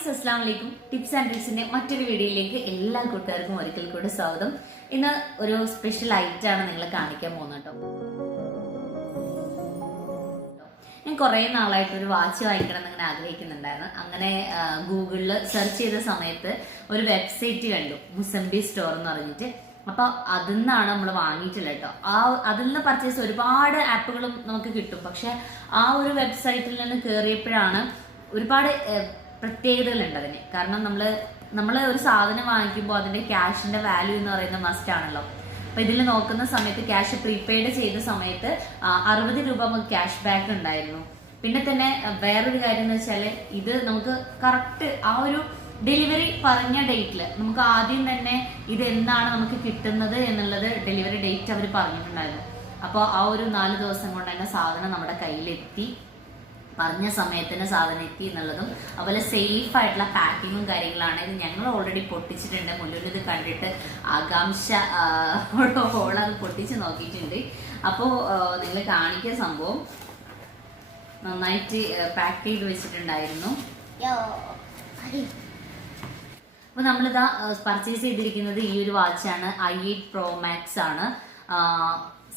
Friends, അസ്സലാമു അലൈക്കും. Tips and ട്രിക്സിന്റെ മറ്റൊരു വീഡിയോയിലേക്ക് എല്ലാ കൂട്ടുകാർക്കും ഒരിക്കൽ കൂടി സ്വാഗതം. ഇന്ന് ഒരു സ്പെഷ്യൽ ഐറ്റാണ് നിങ്ങളെ കാണിക്കാൻ പോകുന്നത് കേട്ടോ. ഞാൻ കുറേ നാളായിട്ട് ഒരു വാച്ച് വാങ്ങിക്കണം എന്നിങ്ങനെ ആഗ്രഹിക്കുന്നുണ്ടായിരുന്നു. അങ്ങനെ ഗൂഗിളിൽ സെർച്ച് ചെയ്ത സമയത്ത് ഒരു വെബ്സൈറ്റ് കണ്ടു, മുസംബി സ്റ്റോർ എന്ന് പറഞ്ഞിട്ട്. അപ്പൊ അതിൽ നിന്നാണ് നമ്മൾ വാങ്ങിയിട്ടുള്ളത് കേട്ടോ. അതിൽ നിന്ന് പർച്ചേസ് ഒരുപാട് ആപ്പുകളും നമുക്ക് കിട്ടും. പക്ഷെ ആ ഒരു വെബ്സൈറ്റിൽ നിന്ന് കയറിയപ്പോഴാണ് ഒരുപാട് പ്രത്യേകതകളുണ്ട് അതിന്. കാരണം നമ്മൾ ഒരു സാധനം വാങ്ങിക്കുമ്പോൾ അതിന്റെ ക്യാഷിന്റെ വാല്യൂ എന്ന് പറയുന്നത് മസ്റ്റ് ആണല്ലോ. അപ്പൊ ഇതിൽ നോക്കുന്ന സമയത്ത് ക്യാഷ് പ്രീപെയ്ഡ് ചെയ്ത സമയത്ത് 60 രൂപ നമുക്ക് ക്യാഷ് ബാക്ക് ഉണ്ടായിരുന്നു. പിന്നെ തന്നെ വേറൊരു കാര്യം എന്ന് വെച്ചാൽ ഇത് നമുക്ക് കറക്റ്റ് ആ ഒരു ഡെലിവറി പറഞ്ഞ ഡേറ്റിൽ നമുക്ക് ആദ്യം തന്നെ ഇത് എന്നാണ് നമുക്ക് കിട്ടുന്നത് എന്നുള്ളത് ഡെലിവറി ഡേറ്റ് അവർ പറഞ്ഞിട്ടുണ്ടായിരുന്നു. അപ്പോൾ ആ ഒരു 4 ദിവസം കൊണ്ട് തന്നെ സാധനം നമ്മുടെ കയ്യിലെത്തി, പറഞ്ഞ സമയത്തിന് സാധനം എത്തി എന്നുള്ളതും അതുപോലെ സേഫ് ആയിട്ടുള്ള പാക്കിങ്ങും കാര്യങ്ങളാണ്. ഇത് ഞങ്ങൾ ഓൾറെഡി പൊട്ടിച്ചിട്ടുണ്ട്. മുന്നിൽ ഇത് കണ്ടിട്ട് ആകാംക്ഷ ഹോളത് പൊട്ടിച്ച് നോക്കിയിട്ടുണ്ട്. അപ്പോൾ നിങ്ങൾ കാണിക്കുന്ന സംഭവം നന്നായിട്ട് പാക്ക് ചെയ്ത് വെച്ചിട്ടുണ്ടായിരുന്നു. അപ്പോൾ നമ്മളിതാ പർച്ചേസ് ചെയ്തിരിക്കുന്നത് ഈ ഒരു വാച്ചാണ്. i8 Pro Max ആണ്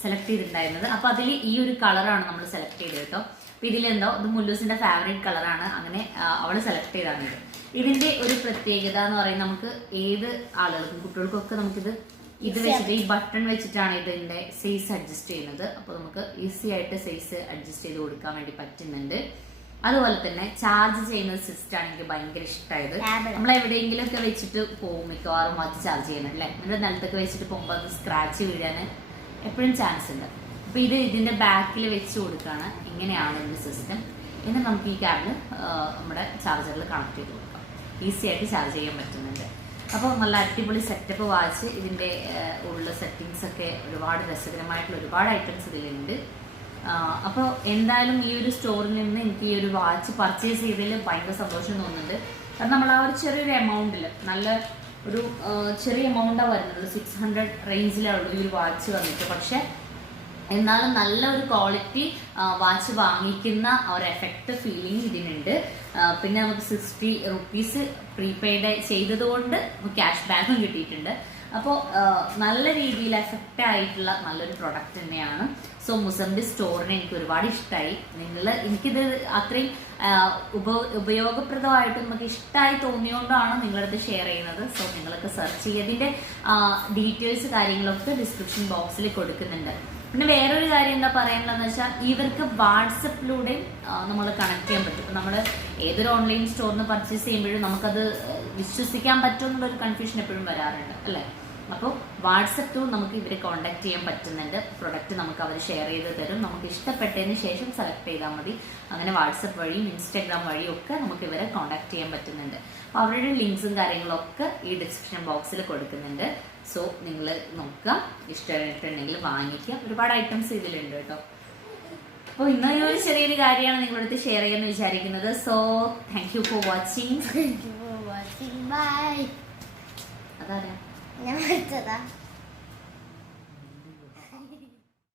സെലക്ട് ചെയ്തിട്ടുണ്ടായിരുന്നത്. അപ്പോൾ അതിൽ ഈ ഒരു കളറാണ് നമ്മൾ സെലക്ട് ചെയ്തത് കേട്ടോ. അപ്പോൾ ഇതിലെന്തോ ഇത് മുല്ലൂസിന്റെ ഫേവറേറ്റ് കളറാണ്. അങ്ങനെ അവൾ സെലക്ട് ചെയ്താണ് ഇത്. ഇതിന്റെ ഒരു പ്രത്യേകത എന്ന് പറയുന്നത് നമുക്ക് ഏത് ആളുകൾക്കും കുട്ടികൾക്കൊക്കെ നമുക്കിത് വെച്ചിട്ട് ഈ ബട്ടൺ വെച്ചിട്ടാണ് ഇതിന്റെ സൈസ് അഡ്ജസ്റ്റ് ചെയ്യുന്നത്. അപ്പോൾ നമുക്ക് ഈസി ആയിട്ട് സൈസ് അഡ്ജസ്റ്റ് ചെയ്ത് കൊടുക്കാൻ വേണ്ടി പറ്റുന്നുണ്ട്. അതുപോലെ തന്നെ ചാർജ് ചെയ്യുന്ന സിസ്റ്റം ആണ് എനിക്ക് ഭയങ്കര ഇഷ്ടമായത്. നമ്മൾ എവിടെയെങ്കിലും ഒക്കെ വെച്ചിട്ട് പോകും, മിക്കവാറും വാച്ച് ചാർജ് ചെയ്യണം അല്ലേ. നമ്മുടെ നിലത്തൊക്കെ വെച്ചിട്ട് പോകുമ്പോൾ അത് സ്ക്രാച്ച് വീഴാൻ എപ്പോഴും ചാൻസ് ഉണ്ട്. അപ്പൊ ഇത് ഇതിന്റെ ബാക്കിൽ വെച്ച് കൊടുക്കുകയാണ്. ഇങ്ങനെയാണ് ഇതിന്റെ സിസ്റ്റം. എന്നിട്ട് നമുക്ക് ഈ ക്യാബിന് നമ്മുടെ ചാർജറിൽ കണക്ട് ചെയ്ത് കൊടുക്കാം. ഈസി ആയിട്ട് ചാർജ് ചെയ്യാൻ പറ്റുന്നുണ്ട്. അപ്പോൾ നല്ല അടിപൊളി സെറ്റപ്പ് വാച്ച്. ഇതിന്റെ ഉള്ള സെറ്റിങ്സ് ഒക്കെ ഒരുപാട് രസകരമായിട്ടുള്ള ഒരുപാട് ഐറ്റംസ് ഇതിലുണ്ട്. അപ്പോൾ എന്തായാലും ഈ ഒരു സ്റ്റോറിൽ നിന്ന് എനിക്ക് ഈ ഒരു വാച്ച് പർച്ചേസ് ചെയ്തതിൽ ഭയങ്കര സന്തോഷം തോന്നുന്നുണ്ട്. കാരണം നമ്മൾ ആ ഒരു ചെറിയൊരു എമൗണ്ടിൽ നല്ല ഒരു ചെറിയ എമൗണ്ടാണ് വരുന്നത്. 600 റേഞ്ചിലാണ് ഈ ഒരു വാച്ച് വന്നിട്ട്. പക്ഷെ എന്നാലും നല്ല ഒരു ക്വാളിറ്റി വാച്ച് വാങ്ങിക്കുന്ന ഒരു എഫക്റ്റ് ഫീലിംഗ് ഇതിനുണ്ട്. പിന്നെ നമുക്ക് 60 റുപ്പീസ് പ്രീപെയ്ഡ് ചെയ്തതുകൊണ്ട് ക്യാഷ് ബാക്കും കിട്ടിയിട്ടുണ്ട്. അപ്പോൾ നല്ല രീതിയിൽ എഫക്റ്റ് ആയിട്ടുള്ള നല്ലൊരു പ്രൊഡക്റ്റ് തന്നെയാണ്. സോ മുസംബി സ്റ്റോറിനെ എനിക്ക് ഒരുപാട് ഇഷ്ടമായി. എനിക്കിത് അത്രയും ഉപയോഗപ്രദമായിട്ട് നമുക്ക് ഇഷ്ടമായി തോന്നിയോണ്ടാണ് നിങ്ങളടുത്ത് ഷെയർ ചെയ്യുന്നത്. സോ നിങ്ങളൊക്കെ സെർച്ച് ചെയ്യുക. ഇതിന്റെ ഡീറ്റെയിൽസ് കാര്യങ്ങളൊക്കെ ഡിസ്ക്രിപ്ഷൻ ബോക്സിൽ കൊടുക്കുന്നുണ്ട്. പിന്നെ വേറൊരു കാര്യം എന്താ പറയാനുള്ളതെന്ന് വെച്ചാൽ ഇവർക്ക് വാട്സപ്പിലൂടെ നമ്മൾ കണക്ട് ചെയ്യാൻ പറ്റും. ഇപ്പം നമ്മൾ ഏതൊരു ഓൺലൈൻ സ്റ്റോറിൽ നിന്ന് പർച്ചേസ് ചെയ്യുമ്പോഴും നമുക്കത് വിശ്വസിക്കാൻ പറ്റുമെന്നുള്ളൊരു കൺഫ്യൂഷൻ എപ്പോഴും വരാറുണ്ട് അല്ലേ. അപ്പോൾ വാട്സപ്പ് ത്രൂ നമുക്ക് ഇവരെ കോൺടാക്ട് ചെയ്യാൻ പറ്റുന്നുണ്ട്. പ്രൊഡക്റ്റ് നമുക്ക് അവർ ഷെയർ ചെയ്ത് തരും. നമുക്ക് ഇഷ്ടപ്പെട്ടതിന് ശേഷം സെലക്ട് ചെയ്താൽ മതി. അങ്ങനെ വാട്സപ്പ് വഴിയും ഇൻസ്റ്റാഗ്രാം വഴിയും ഒക്കെ നമുക്ക് ഇവരെ കോൺടാക്ട് ചെയ്യാൻ പറ്റുന്നുണ്ട്. അപ്പോൾ അവരുടെ ലിങ്ക്സും കാര്യങ്ങളൊക്കെ ഈ ഡിസ്ക്രിപ്ഷൻ ബോക്സിൽ കൊടുക്കുന്നുണ്ട്. സോ നിങ്ങൾ നോക്കുക, ഇഷ്ടമായിട്ടുണ്ടെങ്കിൽ വാങ്ങിക്കുക. ഒരുപാട് ഐറ്റംസ് ഇതിലുണ്ട് കേട്ടോ. അപ്പോൾ ഇന്നൊരു ചെറിയൊരു കാര്യമാണ് നിങ്ങളുടെ അടുത്ത് ഷെയർ ചെയ്യാമെന്ന് വിചാരിക്കുന്നത്. So thank you for watching. Bye. അതാരാ? ഞാൻ